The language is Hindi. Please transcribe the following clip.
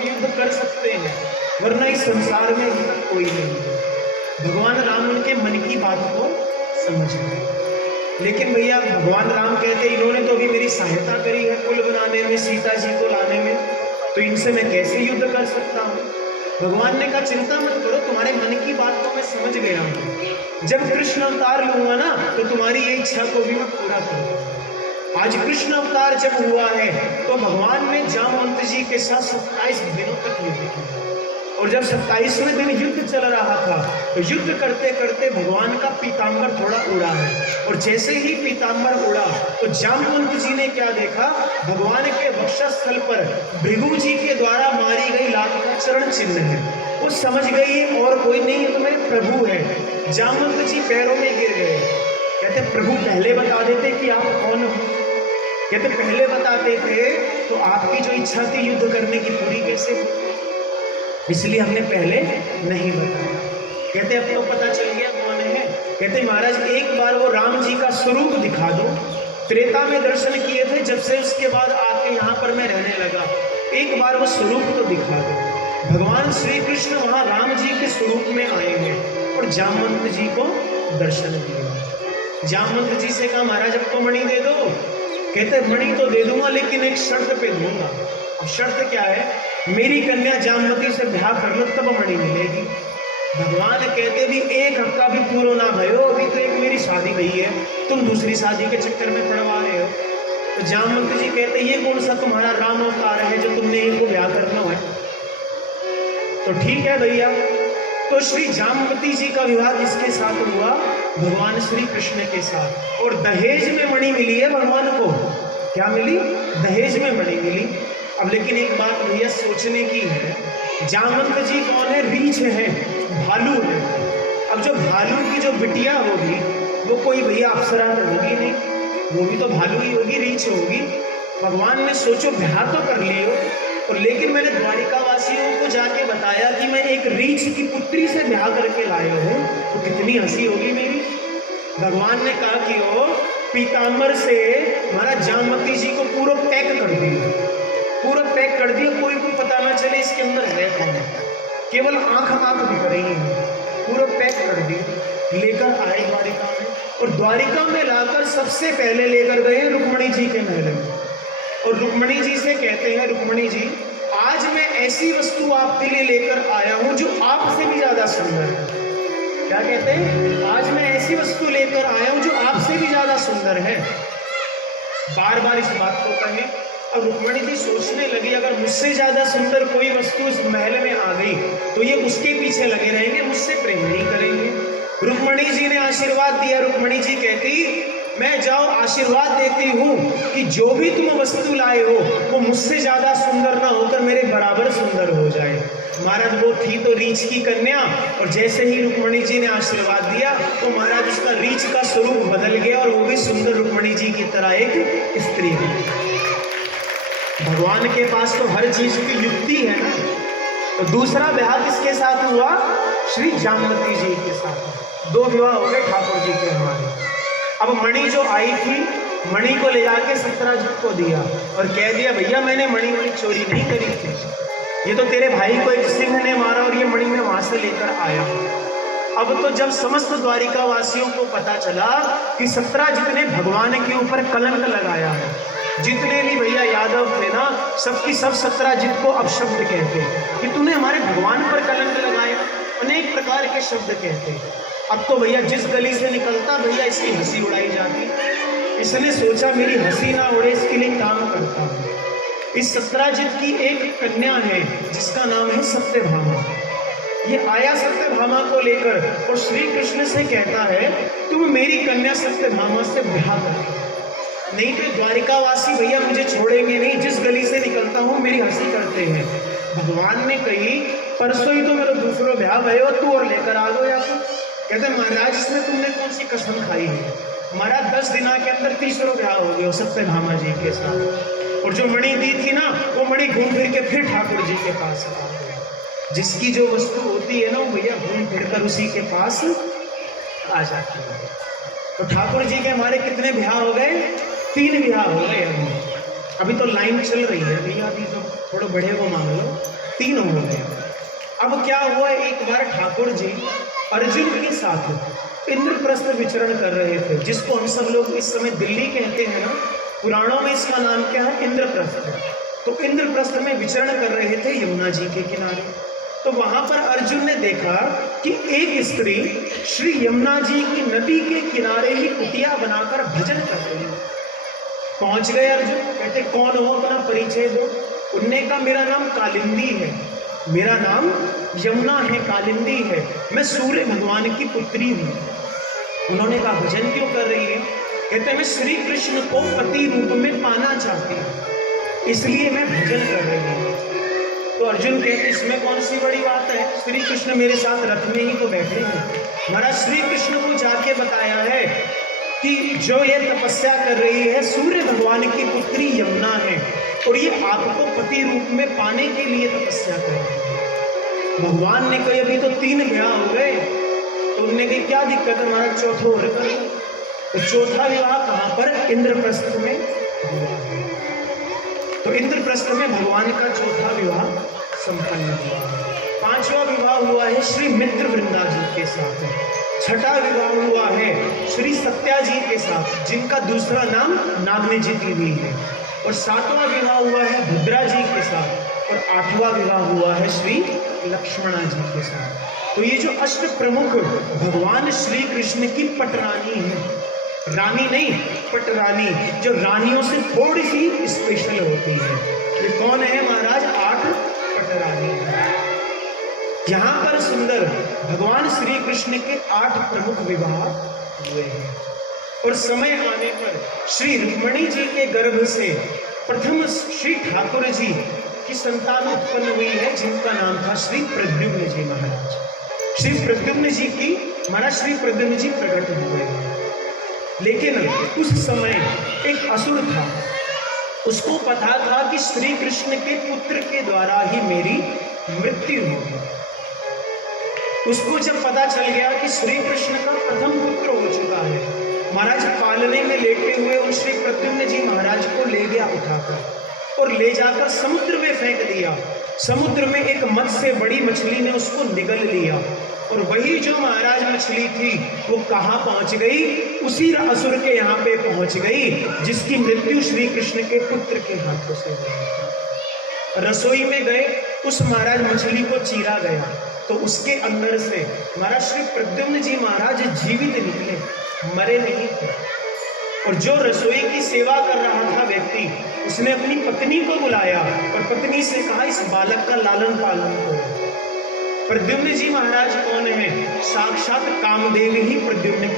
अब युद्ध कर सकते हैं, वरना इस संसार में अभी तक कोई नहीं है। भगवान राम उनके मन की बात को समझ गए। लेकिन भैया भगवान राम कहते इन्होंने तो अभी मेरी सहायता करी है पुल बनाने में, सीता जी को लाने में, तो इनसे मैं कैसे युद्ध कर सकता हूँ। भगवान ने कहा चिंता मत करो, तुम्हारे मन की बात को मैं समझ गया हूँ। जब कृष्ण अवतार लूंगा ना तो तुम्हारी ये इच्छा को भी मैं पूरा करूंगा। आज कृष्ण अवतार जब हुआ है तो भगवान ने जामवंत जी के साथ 27 दिनों तक युद्ध किया, और जब 27वें दिन युद्ध चल रहा था तो युद्ध करते करते भगवान का पीताम्बर थोड़ा उड़ा है, और जैसे ही पीताम्बर उड़ा तो जामवंत जी ने क्या देखा, भगवान के वक्षस्थल पर भृगु जी के द्वारा मारी गई लात का चरण चिन्ह है। वो समझ गई और कोई नहीं, ये तो मेरे प्रभु है। जामवंत जी पैरों में गिर गए। कहते प्रभु पहले बता देते कि आप कौन हो। कहते पहले बताते थे तो आपकी जो इच्छा थी युद्ध करने की पूरी कैसे होती, इसलिए हमने पहले नहीं बताया। कहते अब तो पता चल गया कौन है। कहते महाराज एक बार वो राम जी का स्वरूप दिखा दो। त्रेता में दर्शन किए थे, जब से उसके बाद आके यहाँ पर मैं रहने लगा, एक बार वो स्वरूप तो दिखा दो। भगवान श्री कृष्ण वहाँ राम जी के स्वरूप में आए हैं और जामवंत जी को दर्शन दिए। जामवंत जी से कहा महाराज अब तो मणि दे दो। कहते मणि तो दे दूंगा लेकिन एक शर्त पे दूंगा। अब शर्त क्या है, मेरी कन्या जामवती से ब्याह कर लो तब मणि मिलेगी। भगवान कहते भी एक हफ्ता भी पूरा ना भयो, अभी तो एक मेरी शादी हुई है, तुम दूसरी शादी के चक्कर में पड़वा रहे हो। तो जामवंत जी कहते ये कौन सा तुम्हारा राम अवतार है जो तुमने इनको ब्याह करना है। तो ठीक है भैया। तो श्री जामवती जी का विवाह किसके साथ हुआ, भगवान श्री कृष्ण के साथ, और दहेज में मणि मिली है भगवान को। क्या मिली, दहेज में मणि मिली। अब लेकिन एक बात भैया सोचने की है, जामवंत जी कौन है, रीछ है, भालू है। अब जो भालू की जो बिटिया होगी वो कोई भैया अप्सरा तो होगी नहीं, वो भी तो भालू ही होगी, रीछ होगी। भगवान ने सोचो ब्याह तो कर लियो, और लेकिन मैंने द्वारिका वासियों को जाके बताया कि मैं एक रीछ की पुत्री से ब्याह करके लाया हूँ, तो कितनी हंसी होगी मेरी। भगवान ने कहा कि ओ पीताम्बर से महाराज जामवती जी को पूरा पैक कर दिया, पूरा पैक कर दिया, कोई को पता ना चले इसके अंदर है कौन, केवल आंख दिख रही है, पूरा पैक कर दिया। लेकर आए द्वारिका में, और द्वारिका में लाकर सबसे पहले लेकर गए रुक्मणी जी के महल में, और रुक्मणी जी से कहते हैं रुक्मणी जी आज मैं ऐसी वस्तु आपके लिए लेकर आया हूं जो आपसे भी ज्यादा सुंदर है। क्या कहते हैं, आज मैं ऐसी वस्तु लेकर आया हूं जो आपसे भी ज्यादा सुंदर है। बार बार इस बात को कहें। अब रुक्मणी जी सोचने लगी अगर मुझसे ज्यादा सुंदर कोई वस्तु इस महल में आ गई तो ये उसके पीछे लगे रहेंगे, मुझसे प्रेम नहीं करेंगे। रुक्मणी जी ने आशीर्वाद दिया। रुक्मणी जी कहती मैं जाओ आशीर्वाद देती हूँ कि जो भी तुम वस्तु लाए हो वो मुझसे ज्यादा सुंदर ना होकर मेरे बराबर सुंदर हो जाए। महाराज वो थी तो रीछ की कन्या, और जैसे ही रुक्मणी जी ने आशीर्वाद दिया तो महाराज उसका रीछ का स्वरूप बदल गया और वो भी सुंदर रुक्मणी जी की तरह एक स्त्री हुई। भगवान के पास तो हर चीज की युक्ति है ना। तो दूसरा विवाह किसके साथ हुआ, श्री जामवती जी के साथ। दो विवाह हो गए ठाकुर जी के हमारे। अब मणि जो आई थी, मणि को ले जाके सत्यराजीत को दिया और कह दिया भैया मैंने मणि चोरी नहीं करी थी, ये तो तेरे भाई को एक सिंह ने मारा और ये मणि मैं वहां से लेकर आया। अब तो जब समस्त द्वारिका वासियों को पता चला कि सत्यराजीत ने भगवान के ऊपर कलंक लगाया है, जितने भी भैया यादव थे ना सबकी सब सत्यराजीत को अपशब्द कहते कि तूने हमारे भगवान पर कलंक लगाया, अनेक प्रकार के शब्द कहते। अब तो भैया जिस गली से निकलता भैया इसकी हंसी उड़ाई जाती। इसने सोचा मेरी हंसी ना उड़े इसके लिए काम करता हूँ। इस सत्यराजीत की एक कन्या है जिसका नाम है सत्यभामा। ये आया सत्यभामा को लेकर और श्री कृष्ण से कहता है तुम मेरी कन्या सत्यभामा से ब्याह कर, नहीं तो द्वारिकावासी भैया मुझे छोड़ेंगे नहीं, जिस गली से निकलता हूँ मेरी हंसी करते हैं। भगवान ने कही परसों ही तो मेरा दूसरा ब्याह भयो, तू और लेकर आ गो। या कहते महाराज इसमें तुमने कौन सी कसम खाई है। महाराज 10 दिनों के अंदर तीसरा ब्याह हो गया सत्यभामा जी के साथ, और जो मणि दी थी ना वो मणि घूम फिर के फिर ठाकुर जी के पास आ गया। जिसकी जो वस्तु होती है ना वो भैया घूम फिर कर उसी के पास आ जाती है। तो ठाकुर जी के हमारे कितने ब्याह हो गए, 3 ब्याह हो गए। अभी तो लाइन चल रही है भैया, अभी तो थोड़ा बड़े को मान लो, 3 हो गए। अब क्या हुआ, एक बार ठाकुर जी अर्जुन के साथ इंद्रप्रस्थ विचरण कर रहे थे, जिसको हम सब लोग इस समय दिल्ली कहते हैं ना, पुराणों में इसका नाम क्या है, इंद्रप्रस्थ। तो इंद्रप्रस्थ में विचरण कर रहे थे यमुना जी के किनारे। तो वहां पर अर्जुन ने देखा कि एक स्त्री श्री यमुना जी की नदी के किनारे ही कुटिया बनाकर भजन कर रही है। पहुंच गए अर्जुन, कहते कौन हो, अपना परिचय दो। उनने कहा मेरा नाम कालिंदी है, मेरा नाम यमुना है, कालिंदी है, मैं सूर्य भगवान की पुत्री हूँ। उन्होंने कहा भजन क्यों कर रही है? कहते मैं श्री कृष्ण को पति रूप में पाना चाहती हूँ, इसलिए मैं भजन कर रही हूँ। तो अर्जुन कहते इसमें कौन सी बड़ी बात है, श्री कृष्ण मेरे साथ रथ में ही तो बैठे हैं। महाराज श्री कृष्ण को जाके बताया है कि जो ये तपस्या कर रही है सूर्य भगवान की पुत्री यमुना है, और ये आपको पति रूप में पाने के लिए तपस्या कर रही है। भगवान ने कहा अभी तो 3 ब्याह हो गए, तो उनने कही क्या दिक्कत है, हमारा चौथा और कर लो। तो चौथा विवाह कहाँ पर, इंद्रप्रस्थ में। तो इंद्रप्रस्थ में भगवान का चौथा विवाह संपन्न हुआ। 5वां विवाह हुआ है श्री मित्र वृंदा जी के साथ। 6ठा विवाह हुआ है श्री सत्या जी के साथ, जिनका दूसरा नाम नागनिजिति भी है। और 7वां विवाह हुआ है भद्रा जी के साथ। और 8वां विवाह हुआ है श्री लक्ष्मणा जी के साथ। तो ये जो अष्ट प्रमुख भगवान श्री कृष्ण की पटरानी है, रानी नहीं पटरानी, जो रानियों से थोड़ी सी स्पेशल होती है। ये कौन है महाराज, 8 पटरानी। यहाँ पर सुंदर भगवान श्री कृष्ण के 8 प्रमुख विवाह हुए हैं। और समय आने पर श्री रुक्मणी जी के गर्भ से प्रथम श्री ठाकुर जी की संतान उत्पन्न हुई है, जिनका नाम था श्री प्रद्युम्न जी महाराज। श्री प्रद्युम्न जी की महाराज श्री प्रद्युम्न जी प्रकट हुए हैं। लेकिन उस समय एक असुर था, उसको पता था कि श्री कृष्ण के पुत्र के द्वारा ही मेरी मृत्यु होगी। उसको जब पता चल गया कि श्री कृष्ण का प्रथम पुत्र हो चुका है, महाराज पालने में लेटे हुए उन श्री प्रद्युम्न जी महाराज को ले गया उठाकर और ले जाकर समुद्र में फेंक दिया। समुद्र में एक मत्स्य बड़ी मछली ने उसको निगल लिया, और वही जो महाराज मछली थी वो कहाँ पहुंच गई, उसी असुर के यहाँ पे पहुंच गई, जिसकी मृत्यु श्री कृष्ण के पुत्र के हाथों से हुई। रसोई में गए, उस महाराज मछली को चीरा गया, तो उसके अंदर से महाराज श्री प्रद्युम्न जी महाराज जीवित निकले, मरे नहीं थे। और जो रसोई की सेवा कर रहा था व्यक्ति, उसने अपनी पत्नी को बुलाया और पत्नी से कहा इस बालक का लालन पालन करो। प्रद्युम्न जी महाराज कौन है, साक्षात कामदेव ही प्रद्युम्न